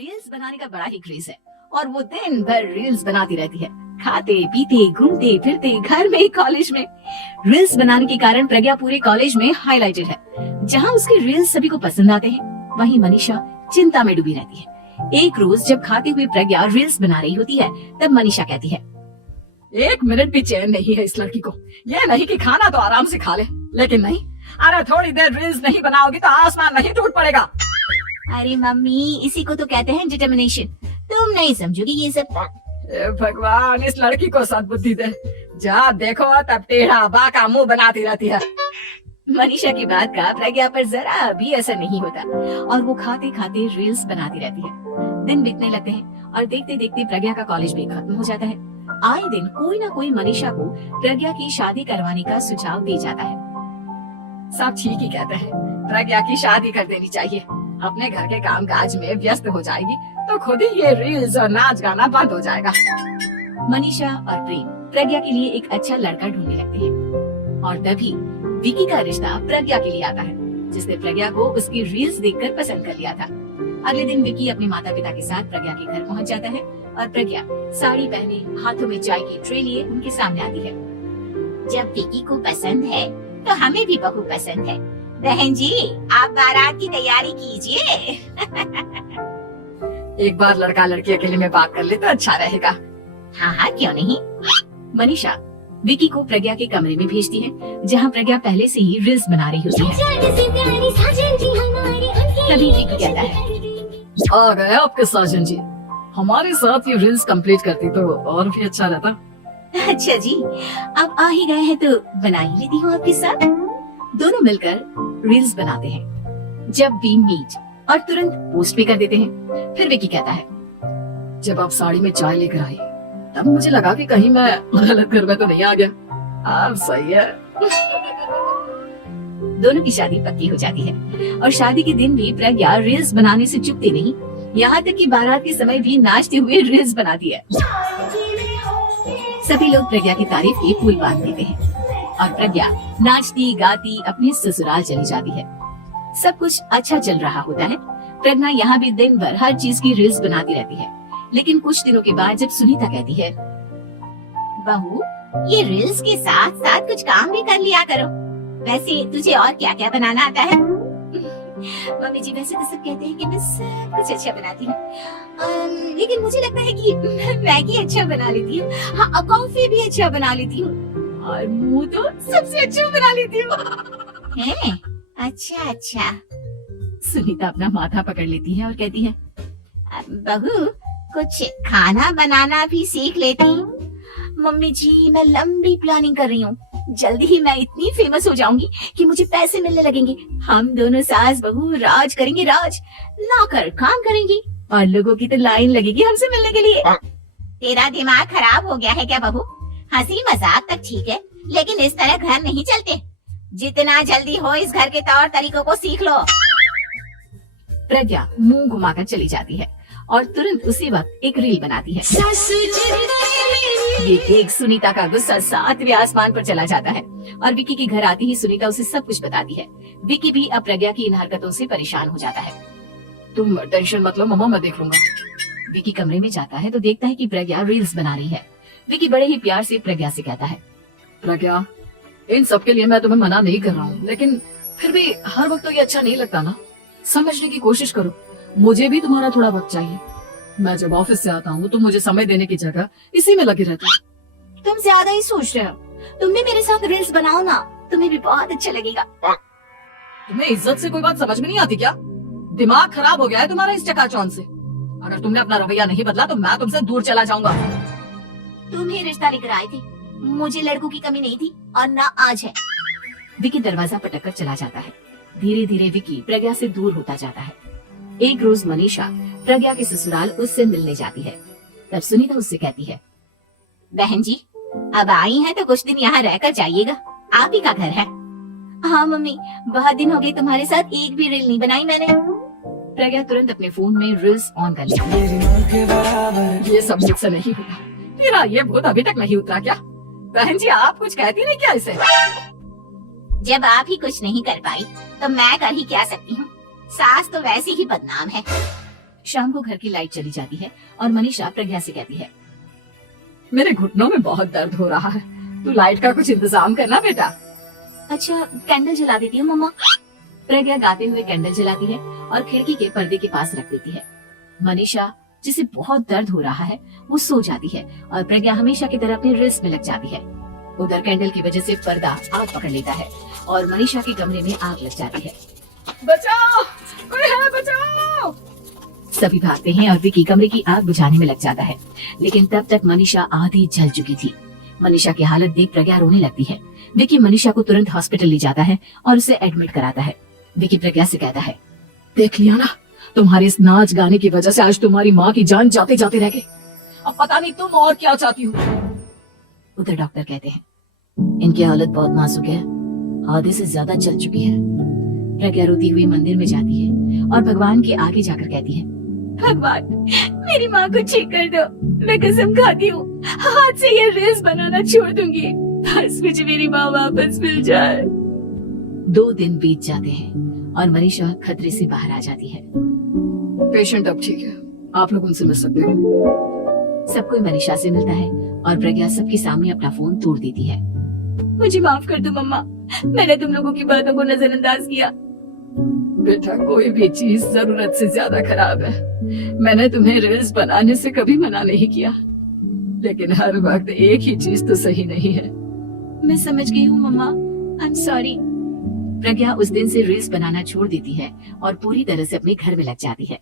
Reels बनाने का बड़ा ही क्रेज है और वो दिन भर रील्स बनाती रहती है, खाते पीते घूमते फिरते घर में कॉलेज में। रील्स बनाने के कारण प्रज्ञा पूरे कॉलेज में हाईलाइटेड है। जहाँ उसके रील्स सभी को पसंद आते हैं, वहीं मनीषा चिंता में डूबी रहती है। एक रोज जब खाते हुए प्रज्ञा रील्स बना रही होती है, तब मनीषा कहती है, 1 मिनट भी चैन नहीं है इस लड़की को। ये नहीं कि खाना तो आराम से खा ले, लेकिन नहीं, अरे थोड़ी देर रील्स नहीं बनाओगी तो आसमान नहीं टूट पड़ेगा। अरे मम्मी, इसी को तो कहते हैं डिटर्मिनेशन। तुम नहीं समझोगी ये सब। भगवान इस लड़की को सद्बुद्धि दे। जहाँ देखो तब टेढ़ा बाका मुंह बनाती रहती है। मनीषा की बात का प्रज्ञा पर जरा भी असर नहीं होता और वो खाते खाते रील्स बनाती रहती है। दिन बीतने लगते हैं और देखते देखते प्रज्ञा का कॉलेज भी खत्म हो जाता है। आए दिन कोई ना कोई मनीषा को प्रज्ञा की शादी करवाने का सुझाव दे जाता है। सब ठीक ही कहते हैं, प्रज्ञा की शादी कर देनी चाहिए। अपने घर के कामकाज में व्यस्त हो जाएगी तो खुद ही ये रील्स और नाच गाना बंद हो जाएगा। मनीषा और प्रेम प्रज्ञा के लिए एक अच्छा लड़का ढूंढने लगते हैं और तभी विकी का रिश्ता प्रज्ञा के लिए आता है, जिसने प्रज्ञा को उसकी रील्स देखकर पसंद कर लिया था। अगले दिन विकी अपने माता पिता के साथ प्रज्ञा के घर पहुंच जाता है और प्रज्ञा साड़ी पहने हाथों में चाय की ट्रे लिए उनके सामने आती है। जब विकी को पसंद है तो हमें भी बहू पसंद है। बहन जी, आप बारात की तैयारी कीजिए। एक बार लड़का लड़की अकेले में बात कर ले तो अच्छा रहेगा। हाँ हाँ, क्यों नहीं। मनीषा विकी को प्रज्ञा के कमरे में भेजती है, जहाँ प्रज्ञा पहले से ही रील्स बना रही होती है। तभी विकी कहता है, आ गए आपके साजन जी। हमारे साथ ये रील्स कंप्लीट करती तो और भी अच्छा रहता। अच्छा जी, अब आ ही गए हैं तो बना ही लेती हूँ आपके साथ। दोनों मिलकर रील्स बनाते हैं। जब वी मीट और तुरंत पोस्ट भी कर देते हैं। फिर विकी कहता है, जब आप साड़ी में चाय लेकर आई तब मुझे लगा कि कहीं मैं गलत घर में तो नहीं आ गया। अब सही है। दोनों की शादी पक्की हो जाती है और शादी के दिन भी प्रज्ञा रील्स बनाने से चुकती नहीं, यहाँ तक कि बारात के समय भी नाचते हुए रील्स बनाती है। सभी लोग प्रज्ञा की तारीफ के पुल बांध देते हैं और प्रज्ञा नाचती गाती अपने ससुराल चली जाती है। सब कुछ अच्छा चल रहा होता है। प्रज्ञा यहाँ भी दिन भर हर चीज की रील्स बनाती रहती है। लेकिन कुछ दिनों के बाद जब सुनीता कहती है, बहू ये रील्स के साथ साथ कुछ काम भी कर लिया करो। वैसे तुझे और क्या क्या बनाना आता है? मम्मी जी, वैसे तो सब कहते हैं कि मैं सब कुछ अच्छा बनाती हूँ, लेकिन मुझे लगता है कि मैगी अच्छा बना लेती हूँ। हाँ, कॉफी भी अच्छा बना लेती हूँ और मुंह तो सबसे अच्छा बना लेती हूँ। अच्छा। सुनीता अपना माथा पकड़ लेती है और कहती है, बहू कुछ खाना बनाना भी सीख लेती हूँ। मम्मी जी, मैं लंबी प्लानिंग कर रही हूँ। जल्दी ही मैं इतनी फेमस हो जाऊंगी कि मुझे पैसे मिलने लगेंगे। हम दोनों सास बहू राज करेंगे, राज लाकर काम करेंगे और लोगों की तो लाइन लगेगी हमसे मिलने के लिए। तेरा दिमाग खराब हो गया है क्या बहू? हंसी मजाक तक ठीक है, लेकिन इस तरह घर नहीं चलते। जितना जल्दी हो इस घर के तौर तरीकों को सीख लो। प्रज्ञा मुंह घुमाकर चली जाती है और तुरंत उसी वक्त एक रील बनाती है। ये देख सुनीता का गुस्सा 7वें आसमान पर चला जाता है और विकी के घर आती ही सुनीता उसे सब कुछ बताती है। विकी भी अब प्रज्ञा की इन हरकतों से परेशान हो जाता है। तुम टेंशन मत लो मम्मा, मैं देख लूंगा। विकी कमरे में जाता है तो देखता है कि प्रज्ञा रील्स बना रही है। विकी बड़े ही प्यार से प्रज्ञा से कहता है, प्रज्ञा इन सब के लिए मैं तुम्हें मना नहीं कर रहा हूँ, लेकिन फिर भी हर वक्त तो ये अच्छा नहीं लगता ना। समझने की कोशिश करो, मुझे भी तुम्हारा थोड़ा वक्त चाहिए। मैं जब ऑफिस से आता हूँ तो मुझे समय देने की जगह इसी में लगी रहती है। तुम ज्यादा ही सोच रहे हो। तुम भी मेरे साथ रील्स बनाओ ना, तुम्हें भी बहुत अच्छा लगेगा। तुम्हें इज्जत से कोई बात समझ में नहीं आती क्या? दिमाग खराब हो गया है तुम्हारा इस चकाचौंध से। अगर तुमने अपना रवैया नहीं बदला तो मैं तुमसे दूर चला जाऊंगा। तुम ही रिश्ता लेकर आए थे, मुझे लड़कों की कमी नहीं थी और ना आज है। विकी दरवाजा पटक कर चला जाता है। धीरे धीरे विकी प्रज्ञा से दूर होता जाता है। एक रोज मनीषा प्रज्ञा के ससुराल उससे मिलने जाती है। तब सुनीता उससे कहती है, बहन जी अब आई हैं तो कुछ दिन यहाँ रहकर जाइएगा, आप ही का घर है। हाँ मम्मी, बहुत दिन हो गए तुम्हारे साथ एक भी रील नहीं बनाई मैंने। प्रज्ञा तुरंत अपने फोन में रील्स ऑन कर लेती है। ये सब मुझसे नहीं होगा। तेरा ये भूत अभी तक नहीं उतरा क्या? बहन जी आप कुछ कहती नहीं क्या इसे? जब आप ही कुछ नहीं कर पाई तो मैं कर ही क्या सकती हूँ। सास तो वैसी ही बदनाम है। शाम को घर की लाइट चली जाती है और मनीषा प्रज्ञा से कहती है, मेरे घुटनों में बहुत दर्द हो रहा है, तू लाइट का कुछ इंतजाम करना बेटा। अच्छा कैंडल जला देती हूँ मम्मा। प्रज्ञा गाते हुए कैंडल जलाती है और खिड़की के पर्दे के पास रख देती है। मनीषा जिसे बहुत दर्द हो रहा है वो सो जाती है और प्रज्ञा हमेशा की तरह अपने रील्स में लग जाती है। उधर कैंडल की वजह से पर्दा आग पकड़ लेता है और मनीषा के कमरे में आग लग जाती है। बचाओ, कोई है, बचाओ। सभी भागते हैं और विकी कमरे की आग बुझाने में लग जाता है, लेकिन तब तक मनीषा आधी जल चुकी थी। मनीषा की हालत देख प्रज्ञा रोने लगती है। विकी मनीषा को तुरंत हॉस्पिटल ले जाता है और उसे एडमिट कराता है। विकी प्रज्ञा से कहता है, देख लिया ना, तुम्हारे इस नाच गाने की वजह से आज तुम्हारी माँ की जान जाते जाते रह गई। अब पता नहीं तुम और क्या चाहती हो। उधर डॉक्टर कहते हैं, इनकी हालत बहुत नाजुक है, आधे से ज्यादा चल चुकी है। प्रज्ञा रोती हुई मंदिर में जाती है और भगवान के आगे जाकर कहती है, भगवान मेरी माँ को ठीक कर दो, मैं कसम खाती हूँ हाथ से ये रील्स बनाना छोड़ दूंगी, बस मुझे मेरी माँ वापस मिल जाए। 2 दिन बीत जाते हैं और मनीषा खतरे से बाहर आ जाती है। पेशेंट अब ठीक है, आप लोग उनसे मिल सकते हो। सब कोई मनीषा से मिलता है और प्रज्ञा सबके सामने अपना फोन तोड़ देती है। मुझे माफ कर दो मम्मा, मैंने तुम लोगों की बातों को नजरअंदाज किया। बेटा कोई भी चीज जरूरत से ज्यादा खराब है। मैंने तुम्हें रील्स बनाने से कभी मना नहीं किया, लेकिन हर वक्त एक ही चीज तो सही नहीं है। मैं समझ गई हूँ मम्मा, आई एम सॉरी। प्रज्ञा उस दिन से रील्स बनाना छोड़ देती है और पूरी तरह से अपने घर में लग जाती है।